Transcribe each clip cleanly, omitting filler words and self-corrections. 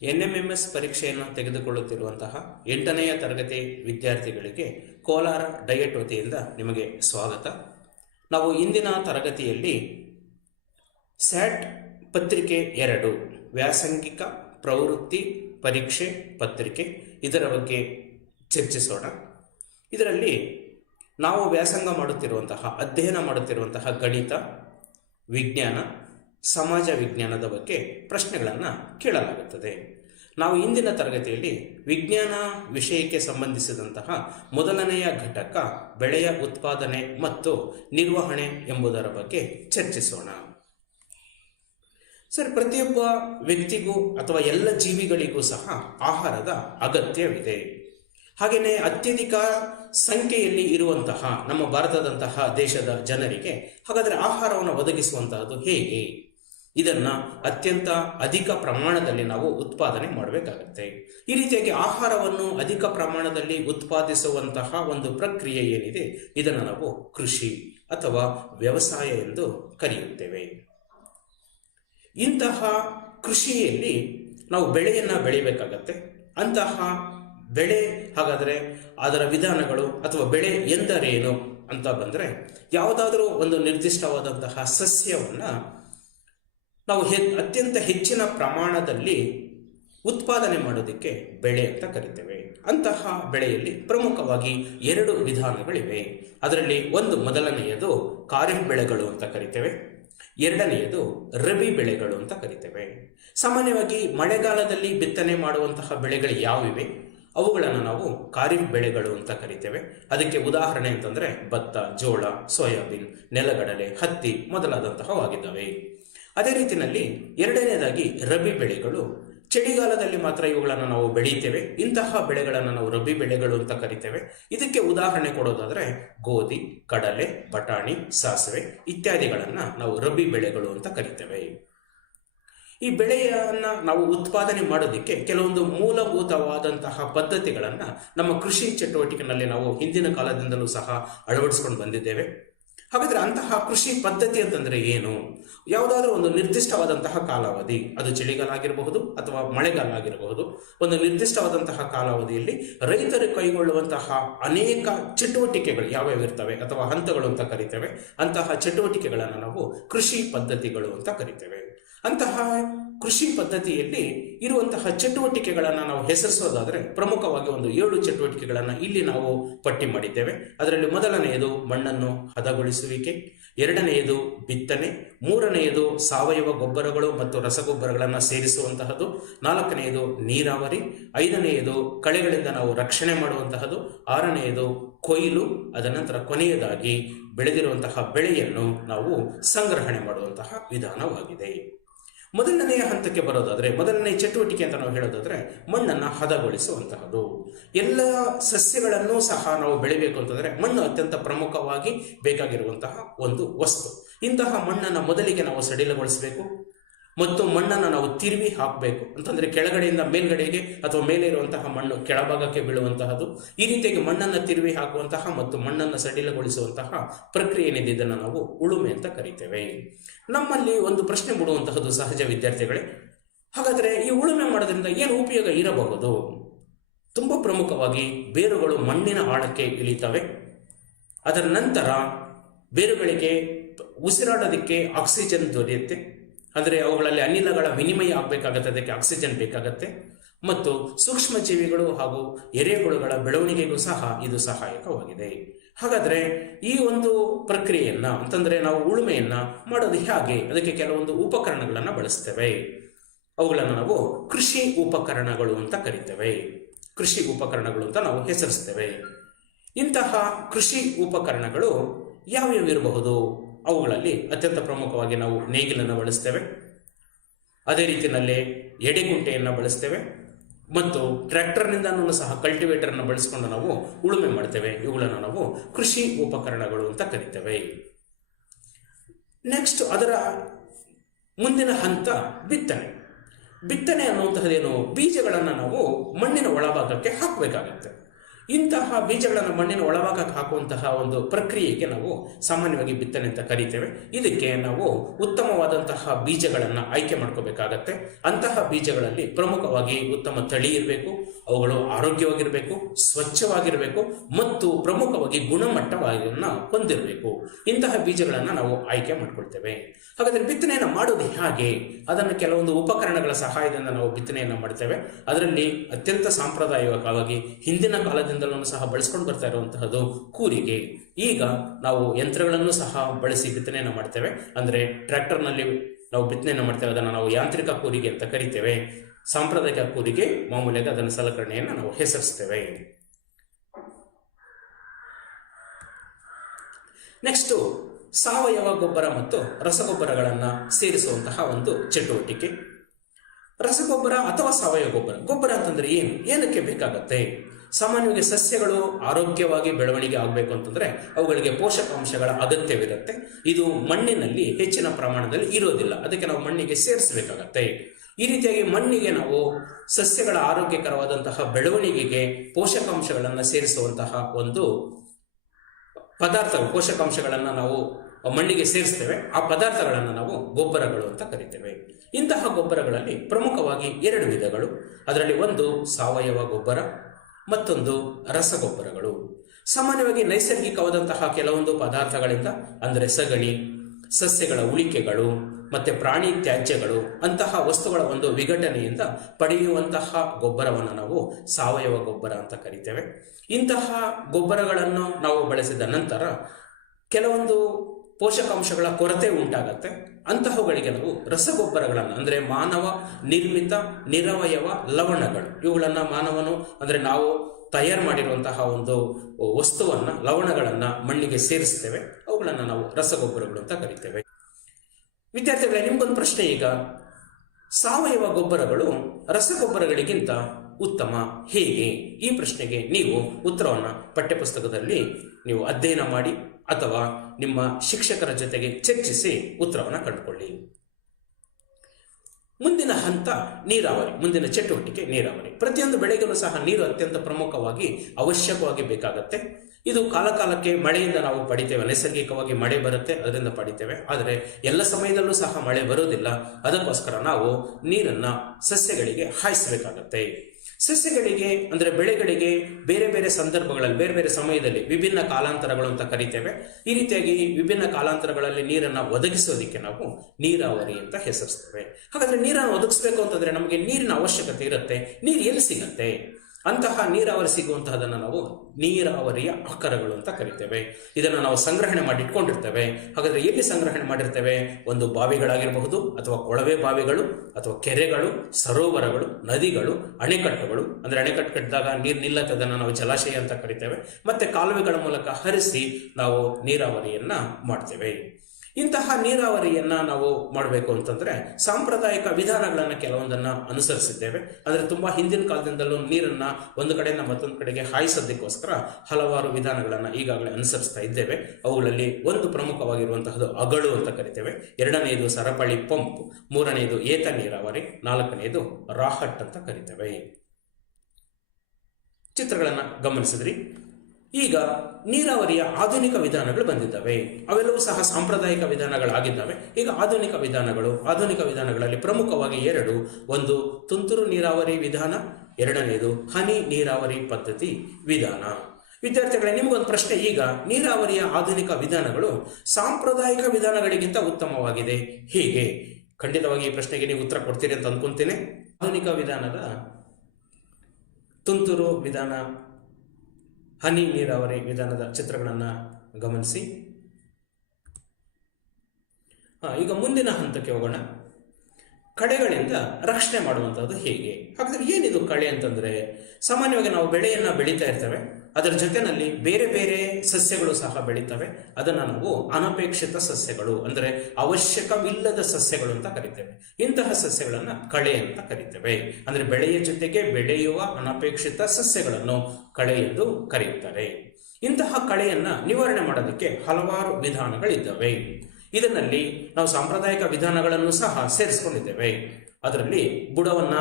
NMMS ಪರೀಕ್ಷೆಯನ್ನು ತೆಗೆದುಕೊಳ್ಳುತ್ತಿರುವಂತಹ 8ನೇ ತರಗತಿ ವಿದ್ಯಾರ್ಥಿಗಳಿಗೆ ಕೋಲಾರ ಡಯಟ್ ವತಿಯಿಂದ ನಿಮಗೆ ಸ್ವಾಗತ. ನಾವು ಇಂದಿನ ತರಗತಿಯಲ್ಲಿ ಸ್ಯಾಟ್ ಪತ್ರಿಕೆ 2 ವ್ಯಾಸಂಗಿಕ ಪ್ರವೃತ್ತಿ ಪರೀಕ್ಷೆ ಪತ್ರಿಕೆ ಇದರ ಬಗ್ಗೆ ಚರ್ಚಿಸೋಣ. ಇದರಲ್ಲಿ ನಾವು ವ್ಯಾಸಂಗ ಮಾಡುತ್ತಿರುವಂತಹ ಅಧ್ಯಯನ ಮಾಡುತ್ತಿರುವಂತಹ ಗಣಿತ, ವಿಜ್ಞಾನ, ಸಮಾಜ ವಿಜ್ಞಾನದ ಬಗ್ಗೆ ಪ್ರಶ್ನೆಗಳನ್ನು ಕೇಳಲಾಗುತ್ತದೆ. ನಾವು ಇಂದಿನ ತರಗತಿಯಲ್ಲಿ ವಿಜ್ಞಾನ ವಿಷಯಕ್ಕೆ ಸಂಬಂಧಿಸಿದಂತಹ ಮೊದಲನೆಯ ಘಟಕ ಬೆಳೆಯ ಉತ್ಪಾದನೆ ಮತ್ತು ನಿರ್ವಹಣೆ ಎಂಬುದರ ಬಗ್ಗೆ ಚರ್ಚಿಸೋಣ. ಸರ್, ಪ್ರತಿಯೊಬ್ಬ ವ್ಯಕ್ತಿಗೂ ಅಥವಾ ಎಲ್ಲ ಜೀವಿಗಳಿಗೂ ಸಹ ಆಹಾರದ ಅಗತ್ಯವಿದೆ. ಹಾಗೆಯೇ ಅತ್ಯಧಿಕ ಸಂಖ್ಯೆಯಲ್ಲಿ ಇರುವಂತಹ ನಮ್ಮ ಭಾರತದಂತಹ ದೇಶದ ಜನರಿಗೆ ಹಾಗಾದರೆ ಆಹಾರವನ್ನು ಒದಗಿಸುವಂತಹದ್ದು ಹೇಗೆ? ಇದನ್ನು ಅತ್ಯಂತ ಅಧಿಕ ಪ್ರಮಾಣದಲ್ಲಿ ನಾವು ಉತ್ಪಾದನೆ ಮಾಡಬೇಕಾಗತ್ತೆ. ಈ ರೀತಿಯಾಗಿ ಆಹಾರವನ್ನು ಅಧಿಕ ಪ್ರಮಾಣದಲ್ಲಿ ಉತ್ಪಾದಿಸುವಂತಹ ಒಂದು ಪ್ರಕ್ರಿಯೆ ಏನಿದೆ, ಇದನ್ನು ನಾವು ಕೃಷಿ ಅಥವಾ ವ್ಯವಸಾಯ ಎಂದು ಕರೆಯುತ್ತೇವೆ. ಇಂತಹ ಕೃಷಿಯಲ್ಲಿ ನಾವು ಬೆಳೆಯನ್ನು ಬೆಳಿಬೇಕಾಗತ್ತೆ. ಅಂತಹ ಬೆಳೆ ಹಾಗಾದರೆ ಅದರ ವಿಧಾನಗಳು ಅಥವಾ ಬೆಳೆ ಎಂದರೇನು ಅಂತ ಬಂದರೆ, ಯಾವುದಾದ್ರೂ ಒಂದು ನಿರ್ದಿಷ್ಟವಾದಂತಹ ಸಸ್ಯವನ್ನು ನಾವು ಅತ್ಯಂತ ಹೆಚ್ಚಿನ ಪ್ರಮಾಣದಲ್ಲಿ ಉತ್ಪಾದನೆ ಮಾಡೋದಕ್ಕೆ ಬೆಳೆ ಅಂತ ಕರಿತೇವೆ. ಅಂತಹ ಬೆಳೆಯಲ್ಲಿ ಪ್ರಮುಖವಾಗಿ 2 ವಿಧಾನಗಳಿವೆ. ಅದರಲ್ಲಿ ಮೊದಲನೆಯದು ಖಾರಿಫ್ ಬೆಳೆಗಳು ಅಂತ ಕರಿತೇವೆ, ಎರಡನೆಯದು ರಬಿ ಬೆಳೆಗಳು ಅಂತ ಕರಿತೇವೆ. ಸಾಮಾನ್ಯವಾಗಿ ಮಳೆಗಾಲದಲ್ಲಿ ಬಿತ್ತನೆ ಮಾಡುವಂತಹ ಬೆಳೆಗಳು ಯಾವಿವೆ, ಅವುಗಳನ್ನು ನಾವು ಖಾರಿಫ್ ಬೆಳೆಗಳು ಅಂತ ಕರಿತೇವೆ. ಅದಕ್ಕೆ ಉದಾಹರಣೆ ಅಂತಂದರೆ ಭತ್ತ, ಜೋಳ, ಸೋಯಾಬೀನ್, ನೆಲಗಡಲೆ, ಹತ್ತಿ ಮೊದಲಾದಂತಹವಾಗಿದ್ದಾವೆ. ಅದೇ ರೀತಿಯಲ್ಲಿ ಎರಡನೇದಾಗಿ ರಬಿ ಬೆಳೆಗಳು. ಚಳಿಗಾಲದಲ್ಲಿ ಮಾತ್ರ ಇವುಗಳನ್ನು ನಾವು ಬೆಳೀತೇವೆ. ಇಂತಹ ಬೆಳೆಗಳನ್ನು ನಾವು ರಬಿ ಬೆಳೆಗಳು ಅಂತ ಕರಿತೇವೆ. ಇದಕ್ಕೆ ಉದಾಹರಣೆ ಕೊಡೋದಾದರೆ ಗೋಧಿ, ಕಡಲೆ, ಬಟಾಣಿ, ಸಾಸಿವೆ ಇತ್ಯಾದಿಗಳನ್ನು ನಾವು ರಬಿ ಬೆಳೆಗಳು ಅಂತ ಕರಿತೇವೆ. ಈ ಬೆಳೆಯನ್ನು ನಾವು ಉತ್ಪಾದನೆ ಮಾಡೋದಕ್ಕೆ ಕೆಲವೊಂದು ಮೂಲಭೂತವಾದಂತಹ ಪದ್ಧತಿಗಳನ್ನು ನಮ್ಮ ಕೃಷಿ ಚಟುವಟಿಕೆಯಲ್ಲಿ ನಾವು ಹಿಂದಿನ ಕಾಲದಿಂದಲೂ ಸಹ ಅಳವಡಿಸ್ಕೊಂಡು ಬಂದಿದ್ದೇವೆ. ಹಾಗಾದರೆ ಅಂತಹ ಕೃಷಿ ಪದ್ಧತಿ ಅಂತಂದರೆ ಏನು? ಯಾವುದಾದ್ರೂ ಒಂದು ನಿರ್ದಿಷ್ಟವಾದಂತಹ ಕಾಲಾವಧಿ, ಅದು ಚಳಿಗಾಲ ಆಗಿರಬಹುದು ಅಥವಾ ಮಳೆಗಾಲ ಆಗಿರಬಹುದು, ಒಂದು ನಿರ್ದಿಷ್ಟವಾದಂತಹ ಕಾಲಾವಧಿಯಲ್ಲಿ ರೈತರು ಕೈಗೊಳ್ಳುವಂತಹ ಅನೇಕ ಚಟುವಟಿಕೆಗಳು ಯಾವ್ಯಾವ ಇರ್ತವೆ ಅಥವಾ ಹಂತಗಳು ಅಂತ ಕರಿತೇವೆ. ಅಂತಹ ಚಟುವಟಿಕೆಗಳನ್ನು ನಾವು ಕೃಷಿ ಪದ್ಧತಿಗಳು ಅಂತ ಕರಿತೇವೆ. ಅಂತಹ ಕೃಷಿ ಪದ್ಧತಿಯಲ್ಲಿ ಇರುವಂತಹ ಚಟುವಟಿಕೆಗಳನ್ನು ನಾವು ಹೆಸರಿಸೋದಾದರೆ ಪ್ರಮುಖವಾಗಿ 7 ಚಟುವಟಿಕೆಗಳನ್ನು ಇಲ್ಲಿ ನಾವು ಪಟ್ಟಿ ಮಾಡಿದ್ದೇವೆ. ಅದರಲ್ಲಿ ಮೊದಲನೆಯದು ಮಣ್ಣನ್ನು ಹದಗೊಳಿಸುವಿಕೆ, ಎರಡನೆಯದು ಬಿತ್ತನೆ, ಮೂರನೆಯದು ಸಾವಯವ ಗೊಬ್ಬರಗಳು ಮತ್ತು ರಸಗೊಬ್ಬರಗಳನ್ನು ಸೇರಿಸುವಂತಹದ್ದು, ನಾಲ್ಕನೆಯದು ನೀರಾವರಿ, ಐದನೆಯದು ಕಳೆಗಳಿಂದ ನಾವು ರಕ್ಷಣೆ ಮಾಡುವಂತಹದ್ದು, ಆರನೆಯದು ಕೊಯ್ಲು, ಅದನಂತರ ಕೊನೆಯದಾಗಿ ಬೆಳೆದಿರುವಂತಹ ಬೆಳೆಯನ್ನು ನಾವು ಸಂಗ್ರಹಣೆ ಮಾಡುವಂತಹ ವಿಧಾನವಾಗಿದೆ. ಮೊದಲನೆಯ ಹಂತಕ್ಕೆ ಬರೋದಾದರೆ, ಮೊದಲನೇ ಚಟುವಟಿಕೆ ಅಂತ ನಾವು ಹೇಳೋದಾದ್ರೆ ಮಣ್ಣನ್ನು ಹದಗೊಳಿಸುವಂತಹದ್ದು. ಎಲ್ಲ ಸಸ್ಯಗಳನ್ನು ಸಹ ನಾವು ಬೆಳಿಬೇಕು ಅಂತಂದರೆ ಮಣ್ಣು ಅತ್ಯಂತ ಪ್ರಮುಖವಾಗಿ ಬೇಕಾಗಿರುವಂತಹ ಒಂದು ವಸ್ತು. ಇಂತಹ ಮಣ್ಣನ್ನು ಮೊದಲಿಗೆ ನಾವು ಸಡಿಲಗೊಳಿಸಬೇಕು ಮತ್ತು ಮಣ್ಣನ್ನು ನಾವು ತಿರುವಿ ಹಾಕಬೇಕು. ಅಂತಂದರೆ ಕೆಳಗಡೆಯಿಂದ ಮೇಲ್ಗಡೆಗೆ ಅಥವಾ ಮೇಲೆ ಇರುವಂತಹ ಮಣ್ಣು ಕೆಳಭಾಗಕ್ಕೆ ಬೀಳುವಂತಹದ್ದು. ಈ ರೀತಿಯಾಗಿ ಮಣ್ಣನ್ನು ತಿರುವಿ ಹಾಕುವಂತಹ ಮತ್ತು ಮಣ್ಣನ್ನು ಸಡಿಲಗೊಳಿಸುವಂತಹ ಪ್ರಕ್ರಿಯೆ ಏನಿದೆ, ಇದನ್ನು ನಾವು ಉಳುಮೆ ಅಂತ ಕರಿತೇವೆ. ನಮ್ಮಲ್ಲಿ ಒಂದು ಪ್ರಶ್ನೆ ಮೂಡುವಂತಹದ್ದು ಸಹಜ ವಿದ್ಯಾರ್ಥಿಗಳೇ, ಹಾಗಾದರೆ ಈ ಉಳುಮೆ ಮಾಡೋದ್ರಿಂದ ಏನು ಉಪಯೋಗ ಇರಬಹುದು? ತುಂಬ ಪ್ರಮುಖವಾಗಿ ಬೇರುಗಳು ಮಣ್ಣಿನ ಆಳಕ್ಕೆ ಇಳಿತವೆ. ಅದರ ನಂತರ ಬೇರುಗಳಿಗೆ ಉಸಿರಾಡೋದಕ್ಕೆ ಆಕ್ಸಿಜನ್ ದೊರೆಯುತ್ತೆ. ಅಂದರೆ ಅವುಗಳಲ್ಲಿ ಅನಿಲಗಳ ವಿನಿಮಯ ಆಗಬೇಕಾಗತ್ತೆ, ಅದಕ್ಕೆ ಆಕ್ಸಿಜನ್ ಬೇಕಾಗತ್ತೆ. ಮತ್ತು ಸೂಕ್ಷ್ಮ ಜೀವಿಗಳು ಹಾಗೂ ಎರೆಹುಳುಗಳ ಬೆಳವಣಿಗೆಗೂ ಸಹ ಇದು ಸಹಾಯಕವಾಗಿದೆ. ಹಾಗಾದರೆ ಈ ಒಂದು ಪ್ರಕ್ರಿಯೆಯನ್ನು ಅಂತಂದರೆ ನಾವು ಉಳುಮೆಯನ್ನು ಮಾಡೋದು ಹೇಗೆ? ಅದಕ್ಕೆ ಕೆಲವೊಂದು ಉಪಕರಣಗಳನ್ನು ಬಳಸ್ತೇವೆ. ಅವುಗಳನ್ನು ನಾವು ಕೃಷಿ ಉಪಕರಣಗಳು ಅಂತ ಕರಿತೇವೆ. ಕೃಷಿ ಉಪಕರಣಗಳು ಅಂತ ನಾವು ಹೆಸರಿಸ್ತೇವೆ. ಇಂತಹ ಕೃಷಿ ಉಪಕರಣಗಳು ಯಾವ್ಯಾವ ಇರಬಹುದು? ಅವುಗಳಲ್ಲಿ ಅತ್ಯಂತ ಪ್ರಮುಖವಾಗಿ ನಾವು ನೇಗಿಲನ್ನು ಬಳಸ್ತೇವೆ. ಅದೇ ರೀತಿಯಲ್ಲೇ ಎಡೆಗುಂಟೆಯನ್ನು ಬಳಸ್ತೇವೆ ಮತ್ತು ಟ್ರ್ಯಾಕ್ಟರ್ನಿಂದನೂ ಸಹ ಕಲ್ಟಿವೇಟರ್ನ ಬಳಸಿಕೊಂಡು ನಾವು ಉಳುಮೆ ಮಾಡ್ತೇವೆ. ಇವುಗಳನ್ನು ನಾವು ಕೃಷಿ ಉಪಕರಣಗಳು ಅಂತ ಕರಿತೇವೆ. ನೆಕ್ಸ್ಟ್ ಅದರ ಮುಂದಿನ ಹಂತ ಬಿತ್ತನೆ. ಬಿತ್ತನೆ ಅನ್ನುವಂತಹದ್ದೇನು? ಬೀಜಗಳನ್ನು ನಾವು ಮಣ್ಣಿನ ಒಳಭಾಗಕ್ಕೆ ಹಾಕಬೇಕಾಗತ್ತೆ. ಇಂತಹ ಬೀಜಗಳನ್ನು ಮಣ್ಣಿನ ಒಳಭಾಗಕ್ಕೆ ಹಾಕುವಂತಹ ಒಂದು ಪ್ರಕ್ರಿಯೆಗೆ ನಾವು ಸಾಮಾನ್ಯವಾಗಿ ಬಿತ್ತನೆ ಅಂತ ಕರಿತೇವೆ. ಇದಕ್ಕೆ ನಾವು ಉತ್ತಮವಾದಂತಹ ಬೀಜಗಳನ್ನು ಆಯ್ಕೆ ಮಾಡ್ಕೋಬೇಕಾಗತ್ತೆ. ಅಂತಹ ಬೀಜಗಳಲ್ಲಿ ಪ್ರಮುಖವಾಗಿ ಉತ್ತಮ ತಳಿ ಇರಬೇಕು, ಅವುಗಳು ಆರೋಗ್ಯವಾಗಿರಬೇಕು, ಸ್ವಚ್ಛವಾಗಿರಬೇಕು ಮತ್ತು ಪ್ರಮುಖವಾಗಿ ಗುಣಮಟ್ಟವನ್ನು ಹೊಂದಿರಬೇಕು. ಇಂತಹ ಬೀಜಗಳನ್ನು ನಾವು ಆಯ್ಕೆ ಮಾಡ್ಕೊಳ್ತೇವೆ. ಹಾಗಾದರೆ ಬಿತ್ತನೆಯನ್ನು ಮಾಡೋದು ಹೇಗೆ? ಅದನ್ನು ಕೆಲವೊಂದು ಉಪಕರಣಗಳ ಸಹಾಯದಿಂದ ನಾವು ಬಿತ್ತನೆಯನ್ನು ಮಾಡ್ತೇವೆ. ಅದರಲ್ಲಿ ಅತ್ಯಂತ ಸಾಂಪ್ರದಾಯಿಕವಾಗಿ ಹಿಂದಿನ ಕಾಲದಿಂದಲೂ ಸಹ ಬಳಸ್ಕೊಂಡು ಬರ್ತಾ ಇರುವಂತಹದ್ದು ಕೂರಿಗೆ. ಈಗ ನಾವು ಯಂತ್ರಗಳನ್ನು ಸಹ ಬಳಸಿ ಬಿತ್ತನೆಯನ್ನು ಮಾಡ್ತೇವೆ. ಅಂದರೆ ಟ್ರ್ಯಾಕ್ಟರ್ನಲ್ಲಿ ನಾವು ಬಿತ್ತನೆಯನ್ನು ಮಾಡ್ತೇವೆ. ಅದನ್ನು ನಾವು ಯಾಂತ್ರಿಕ ಕೂರಿಗೆ ಅಂತ ಕರಿತೇವೆ. ಸಾಂಪ್ರದಾಯಿಕ ಕೂರಿಗೆ ಮಾಮೂಲಿಯಾಗಿ ಅದನ್ನು ಸಲಕರಣೆಯನ್ನು ನಾವು ಹೆಸರಿಸ್ತೇವೆ. ನೆಕ್ಸ್ಟು ಸಾವಯವ ಗೊಬ್ಬರ ಮತ್ತು ರಸಗೊಬ್ಬರಗಳನ್ನು ಸೇರಿಸುವಂತಹ ಒಂದು ಚಟುವಟಿಕೆ. ರಸಗೊಬ್ಬರ ಅಥವಾ ಸಾವಯವ ಗೊಬ್ಬರ ಅಂತಂದ್ರೆ ಏನಕ್ಕೆ ಬೇಕಾಗತ್ತೆ? ಸಾಮಾನ್ಯವಾಗಿ ಸಸ್ಯಗಳು ಆರೋಗ್ಯವಾಗಿ ಬೆಳವಣಿಗೆ ಆಗಬೇಕು ಅಂತಂದ್ರೆ ಅವುಗಳಿಗೆ ಪೋಷಕಾಂಶಗಳ ಅಗತ್ಯವಿರುತ್ತೆ. ಇದು ಮಣ್ಣಿನಲ್ಲಿ ಹೆಚ್ಚಿನ ಪ್ರಮಾಣದಲ್ಲಿ ಇರೋದಿಲ್ಲ. ಅದಕ್ಕೆ ನಾವು ಮಣ್ಣಿಗೆ ಸೇರಿಸಬೇಕಾಗತ್ತೆ. ಈ ರೀತಿಯಾಗಿ ಮಣ್ಣಿಗೆ ನಾವು ಸಸ್ಯಗಳ ಆರೋಗ್ಯಕರವಾದಂತಹ ಬೆಳವಣಿಗೆಗೆ ಪೋಷಕಾಂಶಗಳನ್ನು ಸೇರಿಸುವಂತಹ ಒಂದು ಪೋಷಕಾಂಶಗಳನ್ನು ನಾವು ಮಣ್ಣಿಗೆ ಸೇರಿಸ್ತೇವೆ. ಆ ಪದಾರ್ಥಗಳನ್ನು ನಾವು ಗೊಬ್ಬರಗಳು ಅಂತ ಕರಿತೇವೆ. ಇಂತಹ ಗೊಬ್ಬರಗಳಲ್ಲಿ ಪ್ರಮುಖವಾಗಿ 2 ವಿಧಗಳು. ಅದರಲ್ಲಿ ಒಂದು ಸಾವಯವ ಗೊಬ್ಬರ, ಮತ್ತೊಂದು ರಸಗೊಬ್ಬರಗಳು. ಸಾಮಾನ್ಯವಾಗಿ ನೈಸರ್ಗಿಕವಾದಂತಹ ಕೆಲವೊಂದು ಪದಾರ್ಥಗಳಿಂದ, ಅಂದರೆ ಸಗಣಿ, ಸಸ್ಯಗಳ ಉಳಿಕೆಗಳು ಮತ್ತೆ ಪ್ರಾಣಿ ತ್ಯಾಜ್ಯಗಳು, ಅಂತಹ ವಸ್ತುಗಳ ಒಂದು ವಿಘಟನೆಯಿಂದ ಪಡೆಯುವಂತಹ ಗೊಬ್ಬರವನ್ನು ನಾವು ಸಾವಯವ ಗೊಬ್ಬರ ಅಂತ ಕರಿತೇವೆ. ಇಂತಹ ಗೊಬ್ಬರಗಳನ್ನು ನಾವು ಬಳಸಿದ ನಂತರ ಕೆಲವೊಂದು ಪೋಷಕಾಂಶಗಳ ಕೊರತೆ ಉಂಟಾಗತ್ತೆ. ಅಂತಹವುಗಳಿಗೆ ನಾವು ರಸಗೊಬ್ಬರಗಳನ್ನು, ಅಂದರೆ ಮಾನವ ನಿರ್ಮಿತ ನಿರವಯವ ಲವಣಗಳು, ಇವುಗಳನ್ನು ಮಾನವನು ಅಂದರೆ ನಾವು ತಯಾರು ಮಾಡಿರುವಂತಹ ಒಂದು ವಸ್ತುವನ್ನು, ಲವಣಗಳನ್ನು ಮಣ್ಣಿಗೆ ಸೇರಿಸ್ತೇವೆ. ಅವುಗಳನ್ನು ನಾವು ರಸಗೊಬ್ಬರಗಳು ಅಂತ ಕರಿತೇವೆ. ವಿದ್ಯಾರ್ಥಿಗಳೇ, ನಿಮ್ಗೊಂದು ಪ್ರಶ್ನೆ. ಈಗ ಸಾವಯವ ಗೊಬ್ಬರಗಳು ರಸಗೊಬ್ಬರಗಳಿಗಿಂತ ಉತ್ತಮ ಹೇಗೆ? ಈ ಪ್ರಶ್ನೆಗೆ ನೀವು ಉತ್ತರವನ್ನು ಪಠ್ಯಪುಸ್ತಕದಲ್ಲಿ ನೀವು ಅಧ್ಯಯನ ಮಾಡಿ ಅಥವಾ ನಿಮ್ಮ ಶಿಕ್ಷಕರ ಜೊತೆಗೆ ಚರ್ಚಿಸಿ ಉತ್ತರವನ್ನು ಕಂಡುಕೊಳ್ಳಿ. ಮುಂದಿನ ಹಂತ ನೀರಾವರಿ. ಮುಂದಿನ ಚಟುವಟಿಕೆ ನೀರಾವರಿ. ಪ್ರತಿಯೊಂದು ಬೆಳೆಗೂ ಸಹ ನೀರು ಅತ್ಯಂತ ಪ್ರಮುಖವಾಗಿ ಅವಶ್ಯಕವಾಗಿ ಬೇಕಾಗತ್ತೆ. ಇದು ಕಾಲಕಾಲಕ್ಕೆ ಮಳೆಯಿಂದ ನಾವು ಪಡಿತೇವೆ. ನೈಸರ್ಗಿಕವಾಗಿ ಮಳೆ ಬರುತ್ತೆ, ಅದರಿಂದ ಪಡಿತೇವೆ. ಆದರೆ ಎಲ್ಲ ಸಮಯದಲ್ಲೂ ಸಹ ಮಳೆ ಬರೋದಿಲ್ಲ. ಅದಕ್ಕೋಸ್ಕರ ನಾವು ನೀರನ್ನು ಸಸ್ಯಗಳಿಗೆ ಹಾಯಿಸಬೇಕಾಗತ್ತೆ. ಸಸ್ಯಗಳಿಗೆ ಅಂದರೆ ಬೆಳೆಗಳಿಗೆ ಬೇರೆ ಬೇರೆ ಸಂದರ್ಭಗಳಲ್ಲಿ, ಬೇರೆ ಬೇರೆ ಸಮಯದಲ್ಲಿ ವಿಭಿನ್ನ ಕಾಲಾಂತರಗಳು ಅಂತ ಕರಿತೇವೆ. ಈ ರೀತಿಯಾಗಿ ವಿಭಿನ್ನ ಕಾಲಾಂತರಗಳಲ್ಲಿ ನೀರನ್ನು ಒದಗಿಸೋದಕ್ಕೆ ನಾವು ನೀರಾವರಿ ಅಂತ ಹೆಸರಿಸ್ತೇವೆ. ಹಾಗಾದ್ರೆ ನೀರನ್ನು ಒದಗಿಸಬೇಕು ಅಂತಂದ್ರೆ ನಮಗೆ ನೀರಿನ ಅವಶ್ಯಕತೆ ಇರುತ್ತೆ. ನೀರು ಎಲ್ಲಿ ಸಿಗತ್ತೆ? ಅಂತಹ ನೀರಾವರಿ ಸಿಗುವಂತಹದನ್ನು ನಾವು ನೀರಾವರಿಯ ಆಕರಗಳು ಅಂತ ಕರಿತೇವೆ. ಇದನ್ನು ನಾವು ಸಂಗ್ರಹಣೆ ಮಾಡಿ ಇಟ್ಕೊಂಡಿರ್ತೇವೆ. ಹಾಗಾದ್ರೆ ಎಲ್ಲಿ ಸಂಗ್ರಹಣೆ ಮಾಡಿರ್ತೇವೆ? ಒಂದು ಬಾವಿಗಳಾಗಿರಬಹುದು, ಅಥವಾ ಕೊಳವೆ ಬಾವಿಗಳು, ಅಥವಾ ಕೆರೆಗಳು, ಸರೋವರಗಳು, ನದಿಗಳು, ಅಣೆಕಟ್ಟುಗಳು. ಅಂದ್ರೆ ಅಣೆಕಟ್ಟು ಕಟ್ಟಿದಾಗ ನೀರು ನಿಲ್ಲತ್ತೆ, ಅದನ್ನು ನಾವು ಜಲಾಶಯ ಅಂತ ಕರಿತೇವೆ. ಮತ್ತೆ ಕಾಲುವೆಗಳ ಮೂಲಕ ಹರಿಸಿ ನಾವು ನೀರಾವರಿಯನ್ನ ಮಾಡ್ತೇವೆ. ಇಂತಹ ನೀರಾವರಿಯನ್ನ ನಾವು ಮಾಡಬೇಕು ಅಂತಂದ್ರೆ ಸಾಂಪ್ರದಾಯಿಕ ವಿಧಾನಗಳನ್ನು ಕೆಲವೊಂದನ್ನು ಅನುಸರಿಸಿದ್ದೇವೆ. ಅಂದರೆ ತುಂಬಾ ಹಿಂದಿನ ಕಾಲದಿಂದಲೂ ನೀರನ್ನ ಒಂದು ಕಡೆಯಿಂದ ಮತ್ತೊಂದು ಕಡೆಗೆ ಹಾಯಿಸೋದಕ್ಕೋಸ್ಕರ ಹಲವಾರು ವಿಧಾನಗಳನ್ನು ಈಗಾಗಲೇ ಅನುಸರಿಸ್ತಾ ಇದ್ದೇವೆ. ಅವುಗಳಲ್ಲಿ ಒಂದು ಪ್ರಮುಖವಾಗಿರುವಂತಹದ್ದು ಅಗಳು ಅಂತ ಕರಿತೇವೆ. 2ನೇದು ಸರಪಳಿ ಪಂಪ್, 3ನೇದು ಏತ ನೀರಾವರಿ, 4ನೇದು ರಾಹಟ್ ಅಂತ ಕರಿತೇವೆ. ಚಿತ್ರಗಳನ್ನು ಗಮನಿಸಿದ್ರಿ. ಈಗ ನೀರಾವರಿಯ ಆಧುನಿಕ ವಿಧಾನಗಳು ಬಂದಿದ್ದಾವೆ. ಅವೆಲ್ಲವೂ ಸಹ ಸಾಂಪ್ರದಾಯಿಕ ವಿಧಾನಗಳಾಗಿದ್ದಾವೆ. ಈಗ ಆಧುನಿಕ ವಿಧಾನಗಳಲ್ಲಿ ಪ್ರಮುಖವಾಗಿ 2. ಒಂದು ತುಂತುರು ನೀರಾವರಿ ವಿಧಾನ, 2ನೇದು ಹನಿ ನೀರಾವರಿ ಪದ್ಧತಿ ವಿಧಾನ. ವಿದ್ಯಾರ್ಥಿಗಳೇ, ನಿಮಗೊಂದು ಪ್ರಶ್ನೆ. ಈಗ ನೀರಾವರಿಯ ಆಧುನಿಕ ವಿಧಾನಗಳು ಸಾಂಪ್ರದಾಯಿಕ ವಿಧಾನಗಳಿಗಿಂತ ಉತ್ತಮವಾಗಿದೆ ಹೇಗೆ? ಖಂಡಿತವಾಗಿ ಈ ಪ್ರಶ್ನೆಗೆ ನೀವು ಉತ್ತರ ಕೊಡ್ತೀರಿ ಅಂತ ಅನ್ಕೊಂತೇನೆ. ಆಧುನಿಕ ವಿಧಾನದ ತುಂತುರು ವಿಧಾನ, ಹನಿ ನೀರಾವರಿ ವಿಧಾನದ ಚಿತ್ರಗಳನ್ನು ಗಮನಿಸಿ. ಈಗ ಮುಂದಿನ ಹಂತಕ್ಕೆ ಹೋಗೋಣ. ಕಳೆಗಳಿಂದ ರಕ್ಷಣೆ ಮಾಡುವಂಥದ್ದು ಹೇಗೆ? ಹಾಗಾದ್ರೆ ಏನಿದು ಕಳೆ ಅಂತಂದ್ರೆ, ಸಾಮಾನ್ಯವಾಗಿ ನಾವು ಬೆಳೆಯನ್ನ ಬೆಳೀತಾ ಇರ್ತೇವೆ. ಅದರ ಜೊತೆಯಲ್ಲಿ ಬೇರೆ ಬೇರೆ ಸಸ್ಯಗಳು ಸಹ ಬೆಳೀತವೆ. ಅದನ್ನು ನಾವು ಅನಪೇಕ್ಷಿತ ಸಸ್ಯಗಳು, ಅಂದರೆ ಅವಶ್ಯಕವಿಲ್ಲದ ಸಸ್ಯಗಳು ಅಂತ ಕರಿತೇವೆ. ಇಂತಹ ಸಸ್ಯಗಳನ್ನ ಕಳೆ ಅಂತ ಕರಿತೇವೆ. ಅಂದ್ರೆ ಬೆಳೆಯ ಜೊತೆಗೆ ಬೆಳೆಯುವ ಅನಪೇಕ್ಷಿತ ಸಸ್ಯಗಳನ್ನು ಕಳೆ ಎಂದು ಕರೆಯುತ್ತಾರೆ. ಇಂತಹ ಕಳೆಯನ್ನ ನಿವಾರಣೆ ಮಾಡೋದಕ್ಕೆ ಹಲವಾರು ವಿಧಾನಗಳಿದ್ದಾವೆ. ಇದರಲ್ಲಿ ನಾವು ಸಾಂಪ್ರದಾಯಿಕ ವಿಧಾನಗಳನ್ನು ಸಹ ಸೇರಿಸಿಕೊಂಡಿದ್ದೇವೆ. ಅದರಲ್ಲಿ ಬುಡವನ್ನ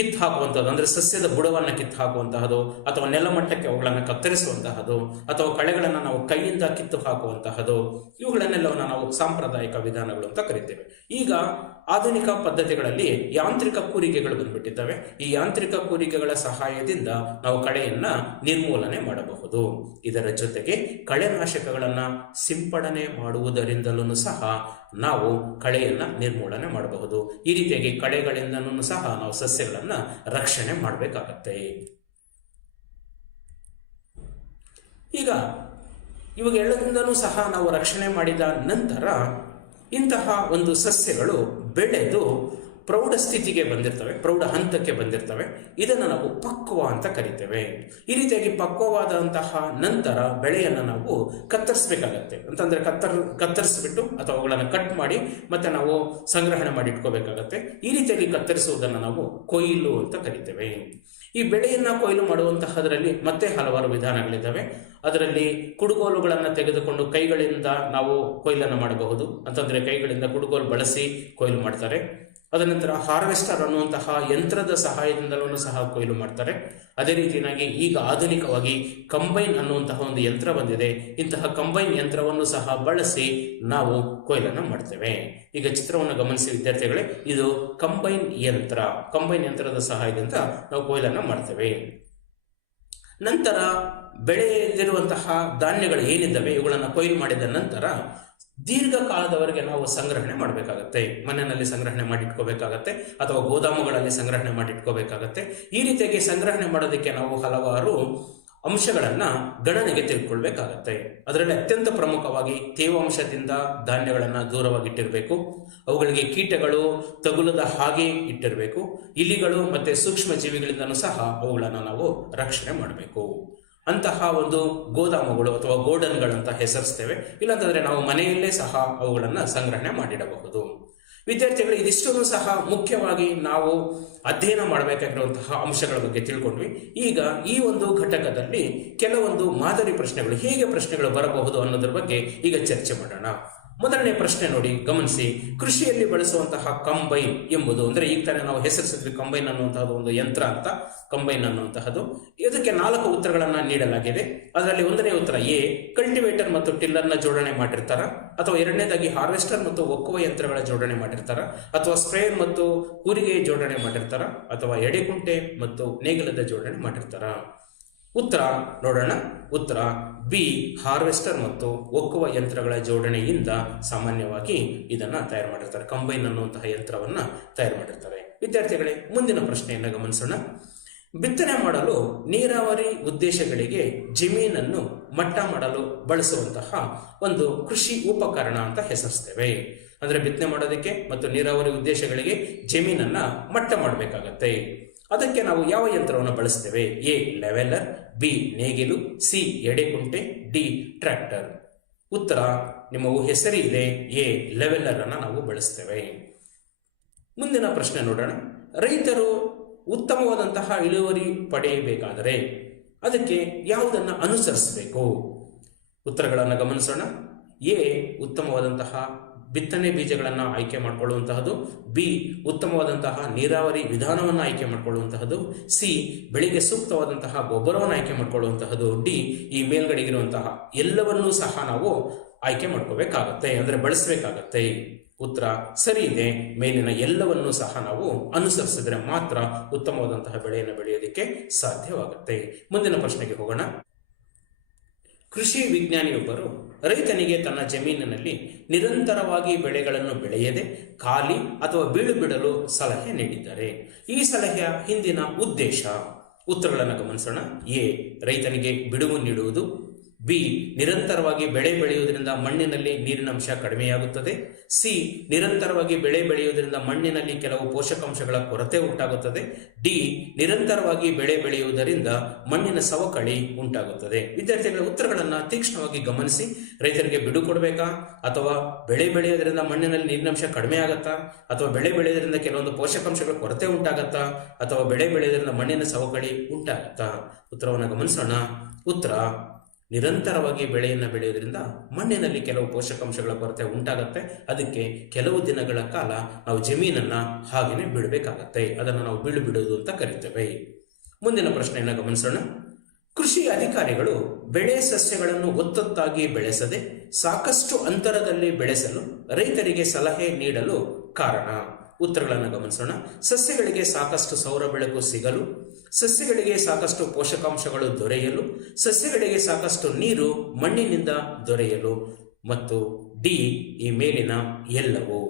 ಕಿತ್ತು ಹಾಕುವಂಥದ್ದು, ಅಂದರೆ ಸಸ್ಯದ ಬುಡವನ್ನು ಕಿತ್ತು ಹಾಕುವಂತಹದ್ದು, ಅಥವಾ ನೆಲಮಟ್ಟಕ್ಕೆ ಅವುಗಳನ್ನು ಕತ್ತರಿಸುವಂತಹದ್ದು, ಅಥವಾ ಕಳೆಗಳನ್ನು ನಾವು ಕೈಯಿಂದ ಕಿತ್ತು ಹಾಕುವಂತಹದ್ದು, ಇವುಗಳನ್ನೆಲ್ಲವನ್ನು ನಾವು ಸಾಂಪ್ರದಾಯಿಕ ವಿಧಾನಗಳು ಅಂತ ಕರಿತೇವೆ. ಈಗ ಆಧುನಿಕ ಪದ್ಧತಿಗಳಲ್ಲಿ ಯಾಂತ್ರಿಕ ಕೂರಿಗೆಗಳು ಬಂದ್ಬಿಟ್ಟಿದ್ದಾವೆ. ಈ ಯಾಂತ್ರಿಕ ಕೂರಿಗೆಗಳ ಸಹಾಯದಿಂದ ನಾವು ಕಳೆಯನ್ನ ನಿರ್ಮೂಲನೆ ಮಾಡಬಹುದು. ಇದರ ಜೊತೆಗೆ ಕಳೆನಾಶಕಗಳನ್ನ ಸಿಂಪಡಣೆ ಮಾಡುವುದರಿಂದಲೂ ಸಹ ನಾವು ಕಳೆಯನ್ನ ನಿರ್ಮೂಲನೆ ಮಾಡಬಹುದು. ಈ ರೀತಿಯಾಗಿ ಕಳೆಗಳಿಂದನೂ ಸಹ ನಾವು ಸಸ್ಯಗಳನ್ನ ರಕ್ಷಣೆ ಮಾಡಬೇಕಾಗತ್ತೆ. ಈಗ ಇವಾಗ ಎಲ್ಲದಿಂದನೂ ಸಹ ನಾವು ರಕ್ಷಣೆ ಮಾಡಿದ ನಂತರ ಇಂತಹ ಒಂದು ಸಸ್ಯಗಳು ಬೆಳೆದು ಪ್ರೌಢ ಸ್ಥಿತಿಗೆ ಬಂದಿರ್ತವೆ, ಪ್ರೌಢ ಹಂತಕ್ಕೆ ಬಂದಿರ್ತವೆ. ಇದನ್ನು ನಾವು ಪಕ್ವ ಅಂತ ಕರಿತೇವೆ. ಈ ರೀತಿಯಾಗಿ ಪಕ್ವವಾದಂತಹ ನಂತರ ಬೆಳೆಯನ್ನು ನಾವು ಕತ್ತರಿಸಬೇಕಾಗತ್ತೆ. ಅಂತಂದ್ರೆ ಕತ್ತರಿಸ್ಬಿಟ್ಟು ಅಥವಾ ಅವುಗಳನ್ನು ಕಟ್ ಮಾಡಿ ಮತ್ತೆ ನಾವು ಸಂಗ್ರಹಣೆ ಮಾಡಿ ಇಟ್ಕೋಬೇಕಾಗತ್ತೆ. ಈ ರೀತಿಯಾಗಿ ಕತ್ತರಿಸುವುದನ್ನು ನಾವು ಕೊಯ್ಲು ಅಂತ ಕರಿತೇವೆ. ಈ ಬೆಳೆಯನ್ನ ಕೊಯ್ಲು ಮಾಡುವಂತಹದ್ರಲ್ಲಿ ಮತ್ತೆ ಹಲವಾರು ವಿಧಾನಗಳಿದ್ದಾವೆ. ಅದರಲ್ಲಿ ಕುಡುಗೋಲುಗಳನ್ನು ತೆಗೆದುಕೊಂಡು ಕೈಗಳಿಂದ ನಾವು ಕೊಯ್ಲನ್ನು ಮಾಡಬಹುದು. ಅಂತಂದ್ರೆ ಕೈಗಳಿಂದ ಕುಡುಗೋಲು ಬಳಸಿ ಕೊಯ್ಲು ಮಾಡ್ತಾರೆ. ಅದನಂತರ ಹಾರ್ವೆಸ್ಟರ್ ಅನ್ನುವಂತಹ ಯಂತ್ರದ ಸಹಾಯದಿಂದಲೂ ಸಹ ಕೊಯ್ಲು ಮಾಡ್ತಾರೆ. ಅದೇ ರೀತಿಯಾಗಿ ಈಗ ಆಧುನಿಕವಾಗಿ ಕಂಬೈನ್ ಅನ್ನುವಂತಹ ಒಂದು ಯಂತ್ರ ಬಂದಿದೆ. ಇಂತಹ ಕಂಬೈನ್ ಯಂತ್ರವನ್ನು ಸಹ ಬಳಸಿ ನಾವು ಕೊಯ್ಲನ್ನು ಮಾಡ್ತೇವೆ. ಈಗ ಚಿತ್ರವನ್ನು ಗಮನಿಸಿ ವಿದ್ಯಾರ್ಥಿಗಳೇ, ಇದು ಕಂಬೈನ್ ಯಂತ್ರ. ಕಂಬೈನ್ ಯಂತ್ರದ ಸಹಾಯದಿಂದ ನಾವು ಕೊಯ್ಲನ್ನು ಮಾಡ್ತೇವೆ. ನಂತರ ಬೆಳೆಯಲ್ಲಿರುವಂತಹ ಧಾನ್ಯಗಳು ಏನಿದ್ದಾವೆ ಇವುಗಳನ್ನು ಕೊಯ್ಲು ಮಾಡಿದ ನಂತರ ದೀರ್ಘಕಾಲದವರೆಗೆ ನಾವು ಸಂಗ್ರಹಣೆ ಮಾಡಬೇಕಾಗತ್ತೆ. ಮನೆಯಲ್ಲಿ ಸಂಗ್ರಹಣೆ ಮಾಡಿ ಇಟ್ಕೋಬೇಕಾಗತ್ತೆ ಅಥವಾ ಗೋದಾಮುಗಳಲ್ಲಿ ಸಂಗ್ರಹಣೆ ಮಾಡಿ ಇಟ್ಕೋಬೇಕಾಗತ್ತೆ. ಈ ರೀತಿಯಾಗಿ ಸಂಗ್ರಹಣೆ ಮಾಡೋದಕ್ಕೆ ನಾವು ಹಲವಾರು ಅಂಶಗಳನ್ನ ಗಣನೆಗೆ ತೆಗೆದುಕೊಳ್ಬೇಕಾಗತ್ತೆ. ಅದರಲ್ಲಿ ಅತ್ಯಂತ ಪ್ರಮುಖವಾಗಿ ತೇವಾಂಶದಿಂದ ಧಾನ್ಯಗಳನ್ನ ದೂರವಾಗಿಟ್ಟಿರಬೇಕು. ಅವುಗಳಿಗೆ ಕೀಟಗಳು ತಗುಲದ ಹಾಗೆ ಇಟ್ಟಿರಬೇಕು. ಇಲಿಗಳು ಮತ್ತೆ ಸೂಕ್ಷ್ಮ ಜೀವಿಗಳಿಂದನೂ ಸಹ ಅವುಗಳನ್ನು ನಾವು ರಕ್ಷಣೆ ಮಾಡಬೇಕು. ಅಂತಹ ಒಂದು ಗೋದಾಮುಗಳು ಅಥವಾ ಗೋಡನ್ಗಳಂತ ಹೆಸರಿಸ್ತೇವೆ. ಇಲ್ಲಾಂತಂದ್ರೆ ನಾವು ಮನೆಯಲ್ಲೇ ಸಹ ಅವುಗಳನ್ನು ಸಂಗ್ರಹಣೆ ಮಾಡಿಡಬಹುದು. ವಿದ್ಯಾರ್ಥಿಗಳು, ಇದಿಷ್ಟನ್ನು ಸಹ ಮುಖ್ಯವಾಗಿ ನಾವು ಅಧ್ಯಯನ ಮಾಡಬೇಕಾಗಿರುವಂತಹ ಅಂಶಗಳ ಬಗ್ಗೆ ತಿಳ್ಕೊಂಡ್ವಿ. ಈಗ ಈ ಒಂದು ಘಟಕದಲ್ಲಿ ಕೆಲವೊಂದು ಮಾದರಿ ಪ್ರಶ್ನೆಗಳು, ಹೇಗೆ ಪ್ರಶ್ನೆಗಳು ಬರಬಹುದು ಅನ್ನೋದ್ರ ಬಗ್ಗೆ ಈಗ ಚರ್ಚೆ ಮಾಡೋಣ. ಮೊದಲನೇ ಪ್ರಶ್ನೆ ನೋಡಿ, ಗಮನಿಸಿ. ಕೃಷಿಯಲ್ಲಿ ಬಳಸುವಂತಹ ಕಂಬೈನ್ ಎಂಬುದು, ಅಂದ್ರೆ ಈಗ ತಾನೇ ನಾವು ಹೆಸರಿಸಿದ್ವಿ ಕಂಬೈನ್ ಅನ್ನುವಂತಹದ್ದು ಒಂದು ಯಂತ್ರ ಅಂತ. ಕಂಬೈನ್ ಅನ್ನುವಂತಹದ್ದು, ಇದಕ್ಕೆ 4 ಉತ್ತರಗಳನ್ನ ನೀಡಲಾಗಿದೆ. ಅದರಲ್ಲಿ ಒಂದನೇ ಉತ್ತರ ಎ, ಕಲ್ಟಿವೇಟರ್ ಮತ್ತು ಟಿಲ್ಲರ್ನ ಜೋಡಣೆ ಮಾಡಿರ್ತಾರ, ಅಥವಾ ಎರಡನೇದಾಗಿ ಹಾರ್ವೆಸ್ಟರ್ ಮತ್ತು ಒಕ್ಕುವ ಯಂತ್ರಗಳ ಜೋಡಣೆ ಮಾಡಿರ್ತಾರ, ಅಥವಾ ಸ್ಪ್ರೇಯರ್ ಮತ್ತು ಕೂರಿಗೆ ಜೋಡಣೆ ಮಾಡಿರ್ತಾರ, ಅಥವಾ ಎಡೆಕುಂಟೆ ಮತ್ತು ನೇಗಿಲದ ಜೋಡಣೆ ಮಾಡಿರ್ತಾರ. ಉತ್ತರ ನೋಡೋಣ. ಉತ್ತರ ಬಿ, ಹಾರ್ವೆಸ್ಟರ್ ಮತ್ತು ಒಕ್ಕುವ ಯಂತ್ರಗಳ ಜೋಡಣೆಯಿಂದ ಸಾಮಾನ್ಯವಾಗಿ ಇದನ್ನ ತಯಾರು ಮಾಡಿರ್ತಾರೆ. ಕಂಬೈನ್ ಅನ್ನುವಂತಹ ಯಂತ್ರವನ್ನ ತಯಾರು ಮಾಡಿರ್ತಾರೆ. ವಿದ್ಯಾರ್ಥಿಗಳೇ, ಮುಂದಿನ ಪ್ರಶ್ನೆಯನ್ನು ಗಮನಿಸೋಣ. ಬಿತ್ತನೆ ಮಾಡಲು ನೀರಾವರಿ ಉದ್ದೇಶಗಳಿಗೆ ಜಮೀನನ್ನು ಮಟ್ಟ ಮಾಡಲು ಬಳಸುವಂತಹ ಒಂದು ಕೃಷಿ ಉಪಕರಣ ಅಂತ ಹೆಸರಿಸ್ತೇವೆ. ಅಂದ್ರೆ ಬಿತ್ತನೆ ಮಾಡೋದಕ್ಕೆ ಮತ್ತು ನೀರಾವರಿ ಉದ್ದೇಶಗಳಿಗೆ ಜಮೀನನ್ನ ಮಟ್ಟ ಮಾಡಬೇಕಾಗತ್ತೆ. ಅದಕ್ಕೆ ನಾವು ಯಾವ ಯಂತ್ರವನ್ನು ಬಳಸ್ತೇವೆ? ಎ, ಲೆವೆಲ್ಲರ್, ಬಿ, ನೇಗಿಲು, ಸಿ, ಎಡೆಕುಂಟೆ, ಡಿ, ಟ್ರ್ಯಾಕ್ಟರ್. ಉತ್ತರ ನಿಮ್ಮ ಹೆಸರಿ ಇದೆ, ಎ, ಲೆವೆಲ್ಲರ್ ಅನ್ನ ನಾವು ಬಳಸ್ತೇವೆ. ಮುಂದಿನ ಪ್ರಶ್ನೆ ನೋಡೋಣ. ರೈತರು ಉತ್ತಮವಾದಂತಹ ಇಳುವರಿ ಪಡೆಯಬೇಕಾದರೆ ಅದಕ್ಕೆ ಯಾವುದನ್ನು ಅನುಸರಿಸಬೇಕು? ಉತ್ತರಗಳನ್ನು ಗಮನಿಸೋಣ. ಎ, ಉತ್ತಮವಾದಂತಹ ಬಿತ್ತನೆ ಬೀಜಗಳನ್ನು ಆಯ್ಕೆ ಮಾಡಿಕೊಳ್ಳುವಂತಹದ್ದು, ಬಿ, ಉತ್ತಮವಾದಂತಹ ನೀರಾವರಿ ವಿಧಾನವನ್ನು ಆಯ್ಕೆ ಮಾಡಿಕೊಳ್ಳುವಂತಹದ್ದು, ಸಿ, ಬೆಳೆಗೆ ಸೂಕ್ತವಾದಂತಹ ಗೊಬ್ಬರವನ್ನು ಆಯ್ಕೆ ಮಾಡಿಕೊಳ್ಳುವಂತಹದ್ದು, ಡಿ, ಈ ಮೇಲ್ಗಡೆಗಿರುವಂತಹ ಎಲ್ಲವನ್ನೂ ಸಹ ನಾವು ಆಯ್ಕೆ ಮಾಡ್ಕೋಬೇಕಾಗತ್ತೆ, ಅಂದ್ರೆ ಬಳಸಬೇಕಾಗತ್ತೆ. ಉತ್ತರ ಸರಿ ಇದೆ. ಮೇಲಿನ ಎಲ್ಲವನ್ನೂ ಸಹ ನಾವು ಅನುಸರಿಸಿದ್ರೆ ಮಾತ್ರ ಉತ್ತಮವಾದಂತಹ ಬೆಳೆಯನ್ನು ಬೆಳೆಯೋದಕ್ಕೆ ಸಾಧ್ಯವಾಗುತ್ತೆ. ಮುಂದಿನ ಪ್ರಶ್ನೆಗೆ ಹೋಗೋಣ. ಕೃಷಿ ವಿಜ್ಞಾನಿಯೊಬ್ಬರು ರೈತನಿಗೆ ತನ್ನ ಜಮೀನಿನಲ್ಲಿ ನಿರಂತರವಾಗಿ ಬೆಳೆಗಳನ್ನು ಬೆಳೆಯದೆ ಖಾಲಿ ಅಥವಾ ಬೀಳು ಬಿಡಲು ಸಲಹೆ ನೀಡಿದ್ದಾರೆ. ಈ ಸಲಹೆಯ ಹಿಂದಿನ ಉದ್ದೇಶ? ಉತ್ತರಗಳನ್ನು ಗಮನಿಸೋಣ. ಎ, ರೈತನಿಗೆ ಬಿಡುವು ನೀಡುವುದು. ಬಿ, ನಿರಂತರವಾಗಿ ಬೆಳೆ ಬೆಳೆಯುವುದರಿಂದ ಮಣ್ಣಿನಲ್ಲಿ ನೀರಿನಂಶ ಕಡಿಮೆಯಾಗುತ್ತದೆ. ಸಿ, ನಿರಂತರವಾಗಿ ಬೆಳೆ ಬೆಳೆಯುವುದರಿಂದ ಮಣ್ಣಿನಲ್ಲಿ ಕೆಲವು ಪೋಷಕಾಂಶಗಳ ಕೊರತೆ ಉಂಟಾಗುತ್ತದೆ. ಡಿ, ನಿರಂತರವಾಗಿ ಬೆಳೆ ಬೆಳೆಯುವುದರಿಂದ ಮಣ್ಣಿನ ಸವಕಳಿ ಉಂಟಾಗುತ್ತದೆ. ವಿದ್ಯಾರ್ಥಿಗಳ ಉತ್ತರಗಳನ್ನು ತೀಕ್ಷ್ಣವಾಗಿ ಗಮನಿಸಿ. ರೈತರಿಗೆ ಬಿಡು ಕೊಡಬೇಕಾ, ಅಥವಾ ಬೆಳೆ ಬೆಳೆಯೋದ್ರಿಂದ ಮಣ್ಣಿನಲ್ಲಿ ನೀರಿನಂಶ ಕಡಿಮೆ ಆಗತ್ತಾ, ಅಥವಾ ಬೆಳೆ ಬೆಳೆಯೋದ್ರಿಂದ ಕೆಲವೊಂದು ಪೋಷಕಾಂಶಗಳ ಕೊರತೆ ಉಂಟಾಗತ್ತಾ, ಅಥವಾ ಬೆಳೆ ಬೆಳೆಯೋದ್ರಿಂದ ಮಣ್ಣಿನ ಸವಕಳಿ ಉಂಟಾಗತ್ತಾ? ಉತ್ತರವನ್ನು ಗಮನಿಸೋಣ. ಉತ್ತರ ನಿರಂತರವಾಗಿ ಬೆಳೆಯನ್ನು ಬೆಳೆಯೋದ್ರಿಂದ ಮಣ್ಣಿನಲ್ಲಿ ಕೆಲವು ಪೋಷಕಾಂಶಗಳ ಕೊರತೆ ಉಂಟಾಗತ್ತೆ. ಅದಕ್ಕೆ ಕೆಲವು ದಿನಗಳ ಕಾಲ ನಾವು ಜಮೀನನ್ನು ಹಾಗೆಯೇ ಬಿಡಬೇಕಾಗತ್ತೆ. ಅದನ್ನು ನಾವು ಬಿಡುವುದು ಅಂತ ಕರಿತೇವೆ. ಮುಂದಿನ ಪ್ರಶ್ನೆಯನ್ನು ಗಮನಿಸೋಣ. ಕೃಷಿ ಅಧಿಕಾರಿಗಳು ಬೆಳೆ ಸಸ್ಯಗಳನ್ನು ಒತ್ತೊತ್ತಾಗಿ ಬೆಳೆಸದೆ ಸಾಕಷ್ಟು ಅಂತರದಲ್ಲಿ ಬೆಳೆಸಲು ರೈತರಿಗೆ ಸಲಹೆ ನೀಡಲು ಕಾರಣ. ಉತ್ತರಗಳನ್ನು ಗಮನಿಸೋಣ. ಸಸ್ಯಗಳಿಗೆ ಸಾಕಷ್ಟು ಸೌರ ಬೆಳಕು ಸಿಗಲು, ಸಸ್ಯಗಳಿಗೆ ಸಾಕಷ್ಟು ಪೋಷಕಾಂಶಗಳು ದೊರೆಯಲು, ಸಸ್ಯಗಳಿಗೆ ಸಾಕಷ್ಟು ನೀರು ಮಣ್ಣಿನಿಂದ ದೊರೆಯಲು, ಮತ್ತು ಡಿ ಈ ಮೇಲಿನ ಎಲ್ಲವೂ.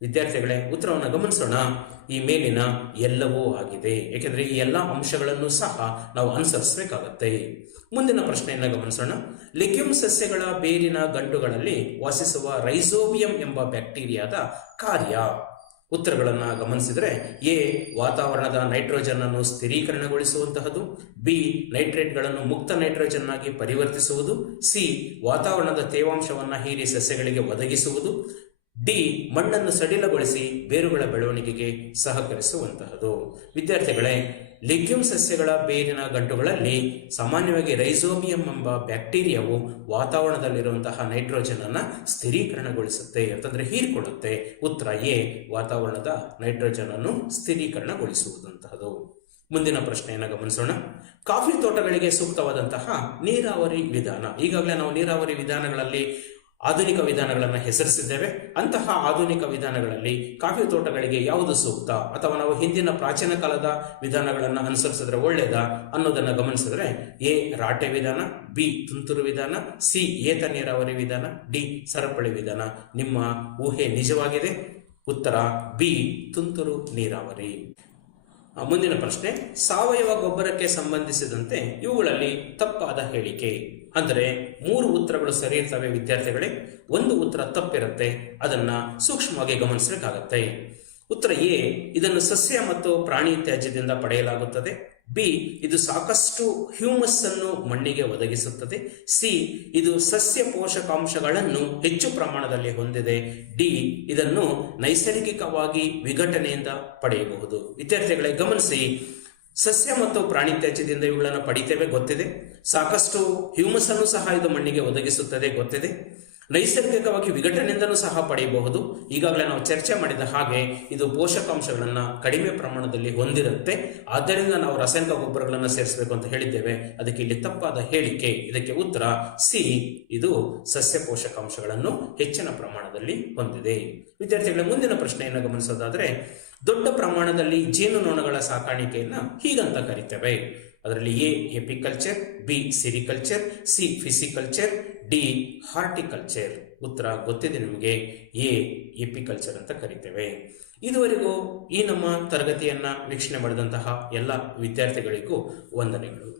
ವಿದ್ಯಾರ್ಥಿಗಳೇ, ಉತ್ತರವನ್ನು ಗಮನಿಸೋಣ. ಈ ಮೇಲಿನ ಎಲ್ಲವೂ ಆಗಿದೆ. ಏಕೆಂದರೆ ಈ ಎಲ್ಲ ಅಂಶಗಳನ್ನು ಸಹ ನಾವು ಅನುಸರಿಸಬೇಕಾಗತ್ತೆ. ಮುಂದಿನ ಪ್ರಶ್ನೆಯನ್ನು ಗಮನಿಸೋಣ. ಲೆಗ್ಯೂಮ್ ಸಸ್ಯಗಳ ಬೇರಿನ ಗಂಟುಗಳಲ್ಲಿ ವಾಸಿಸುವ ರೈಸೋಬಿಯಂ ಎಂಬ ಬ್ಯಾಕ್ಟೀರಿಯಾದ ಕಾರ್ಯ. ಉತ್ತರಗಳನ್ನು ಗಮನಿಸಿದರೆ, ಎ ವಾತಾವರಣದ ನೈಟ್ರೋಜನ್ ಅನ್ನು ಸ್ಥಿರೀಕರಣಗೊಳಿಸುವಂತಹದ್ದು, ಬಿ ನೈಟ್ರೇಟ್ಗಳನ್ನು ಮುಕ್ತ ನೈಟ್ರೋಜನ್ ಆಗಿ ಪರಿವರ್ತಿಸುವುದು, ಸಿ ವಾತಾವರಣದ ತೇವಾಂಶವನ್ನು ಹೀರಿ ಸಸ್ಯಗಳಿಗೆ ಒದಗಿಸುವುದು, ಡಿ ಮಣ್ಣನ್ನು ಸಡಿಲಗೊಳಿಸಿ ಬೇರುಗಳ ಬೆಳವಣಿಗೆಗೆ ಸಹಕರಿಸುವಂತಹದ್ದು. ವಿದ್ಯಾರ್ಥಿಗಳೇ, ಲೆಗ್ಯೂಮ್ ಸಸ್ಯಗಳ ಬೇರಿನ ಗಂಟುಗಳಲ್ಲಿ ಸಾಮಾನ್ಯವಾಗಿ ರೈಸೋಬಿಯಂ ಎಂಬ ಬ್ಯಾಕ್ಟೀರಿಯಾವು ವಾತಾವರಣದಲ್ಲಿರುವಂತಹ ನೈಟ್ರೋಜನ್ ಅನ್ನು ಸ್ಥಿರೀಕರಣಗೊಳಿಸುತ್ತೆ, ಅಂತಂದ್ರೆ ಹೀರಿಕೊಳ್ಳುತ್ತೆ. ಉತ್ತರ ಎ ವಾತಾವರಣದ ನೈಟ್ರೋಜನ್ ಅನ್ನು ಸ್ಥಿರೀಕರಣಗೊಳಿಸುವುದಂತಹದ್ದು. ಮುಂದಿನ ಪ್ರಶ್ನೆಯನ್ನು ಗಮನಿಸೋಣ. ಕಾಫಿ ತೋಟಗಳಿಗೆ ಸೂಕ್ತವಾದಂತಹ ನೀರಾವರಿ ವಿಧಾನ. ಈಗಾಗಲೇ ನಾವು ನೀರಾವರಿ ವಿಧಾನಗಳಲ್ಲಿ ಆಧುನಿಕ ವಿಧಾನಗಳನ್ನು ಹೆಸರಿಸಿದ್ದೇವೆ. ಅಂತಹ ಆಧುನಿಕ ವಿಧಾನಗಳಲ್ಲಿ ಕಾಫಿ ತೋಟಗಳಿಗೆ ಯಾವುದು ಸೂಕ್ತ, ಅಥವಾ ನಾವು ಹಿಂದಿನ ಪ್ರಾಚೀನ ಕಾಲದ ವಿಧಾನಗಳನ್ನು ಅನುಸರಿಸಿದ್ರೆ ಒಳ್ಳೆಯದಾ ಅನ್ನೋದನ್ನು ಗಮನಿಸಿದ್ರೆ, ಎ ರಾಟೆ ವಿಧಾನ, ಬಿ ತುಂತುರು ವಿಧಾನ, ಸಿ ಏತ ನೀರಾವರಿ ವಿಧಾನ, ಡಿ ಸರಪಳಿ ವಿಧಾನ. ನಿಮ್ಮ ಊಹೆ ನಿಜವಾಗಿದೆ. ಉತ್ತರ ಬಿ ತುಂತುರು ನೀರಾವರಿ. ಮುಂದಿನ ಪ್ರಶ್ನೆ. ಸಾವಯವ ಗೊಬ್ಬರಕ್ಕೆ ಸಂಬಂಧಿಸಿದಂತೆ ಇವುಗಳಲ್ಲಿ ತಪ್ಪಾದ ಹೇಳಿಕೆ. ಅಂದರೆ 3 ಉತ್ತರಗಳು ಸರಿ ಇರ್ತವೆ ವಿದ್ಯಾರ್ಥಿಗಳೇ. ಒಂದು ಉತ್ತರ ತಪ್ಪಿರುತ್ತೆ. ಅದನ್ನ ಸೂಕ್ಷ್ಮವಾಗಿ ಗಮನಿಸಬೇಕಾಗತ್ತೆ. ಉತ್ತರ ಎ ಇದನ್ನು ಸಸ್ಯ ಮತ್ತು ಪ್ರಾಣಿ ತ್ಯಾಜ್ಯದಿಂದ ಪಡೆಯಲಾಗುತ್ತದೆ. ಬಿ ಇದು ಸಾಕಷ್ಟು ಹ್ಯೂಮಸ್ ಅನ್ನು ಮಣ್ಣಿಗೆ ಒದಗಿಸುತ್ತದೆ. ಸಿ ಇದು ಸಸ್ಯ ಪೋಷಕಾಂಶಗಳನ್ನು ಹೆಚ್ಚು ಪ್ರಮಾಣದಲ್ಲಿ ಹೊಂದಿದೆ. ಡಿ ಇದನ್ನು ನೈಸರ್ಗಿಕವಾಗಿ ವಿಘಟನೆಯಿಂದ ಪಡೆಯಬಹುದು. ವಿದ್ಯಾರ್ಥಿಗಳೇ ಗಮನಿಸಿ, ಸಸ್ಯ ಮತ್ತು ಪ್ರಾಣಿ ತ್ಯಾಜ್ಯದಿಂದ ಇವುಗಳನ್ನು ಪಡಿತೇವೆ ಗೊತ್ತಿದೆ. ಸಾಕಷ್ಟು ಹ್ಯೂಮಸ್ ಅನ್ನು ಸಹ ಇದು ಮಣ್ಣಿಗೆ ಒದಗಿಸುತ್ತದೆ ಗೊತ್ತಿದೆ. ನೈಸರ್ಗಿಕವಾಗಿ ವಿಘಟನೆಯಿಂದಲೂ ಸಹ ಪಡೆಯಬಹುದು. ಈಗಾಗಲೇ ನಾವು ಚರ್ಚೆ ಮಾಡಿದ ಹಾಗೆ ಇದು ಪೋಷಕಾಂಶಗಳನ್ನು ಕಡಿಮೆ ಪ್ರಮಾಣದಲ್ಲಿ ಹೊಂದಿರುತ್ತೆ. ಆದ್ದರಿಂದ ನಾವು ರಾಸಾಯನಿಕ ಗೊಬ್ಬರಗಳನ್ನು ಸೇರಿಸಬೇಕು ಅಂತ ಹೇಳಿದ್ದೇವೆ. ಅದಕ್ಕೆ ಇಲ್ಲಿ ತಪ್ಪಾದ ಹೇಳಿಕೆ. ಇದಕ್ಕೆ ಉತ್ತರ ಸಿ ಇದು ಸಸ್ಯ ಪೋಷಕಾಂಶಗಳನ್ನು ಹೆಚ್ಚಿನ ಪ್ರಮಾಣದಲ್ಲಿ ಹೊಂದಿದೆ. ವಿದ್ಯಾರ್ಥಿಗಳ ಮುಂದಿನ ಪ್ರಶ್ನೆಯನ್ನು ಗಮನಿಸೋದಾದ್ರೆ, ದೊಡ್ಡ ಪ್ರಮಾಣದಲ್ಲಿ ಜೇನುನೊಣಗಳ ಸಾಕಾಣಿಕೆಯನ್ನ ಹೀಗಂತ ಕರಿತೇವೆ. ಅದರಲ್ಲಿ A apiculture, B sericulture, C pisciculture, D horticulture. ಉತ್ತರ ಗೊತ್ತಿದೆ ನಿಮಗೆ, ಎ ಎಪಿಕಲ್ಚರ್ ಅಂತ ಕರಿತೇವೆ. ಇದುವರೆಗೂ ಈ ನಮ್ಮ ತರಗತಿಯನ್ನ ವೀಕ್ಷಣೆ ಮಾಡಿದಂತಹ ಎಲ್ಲ ವಿದ್ಯಾರ್ಥಿಗಳಿಗೂ ವಂದನೆಗಳು.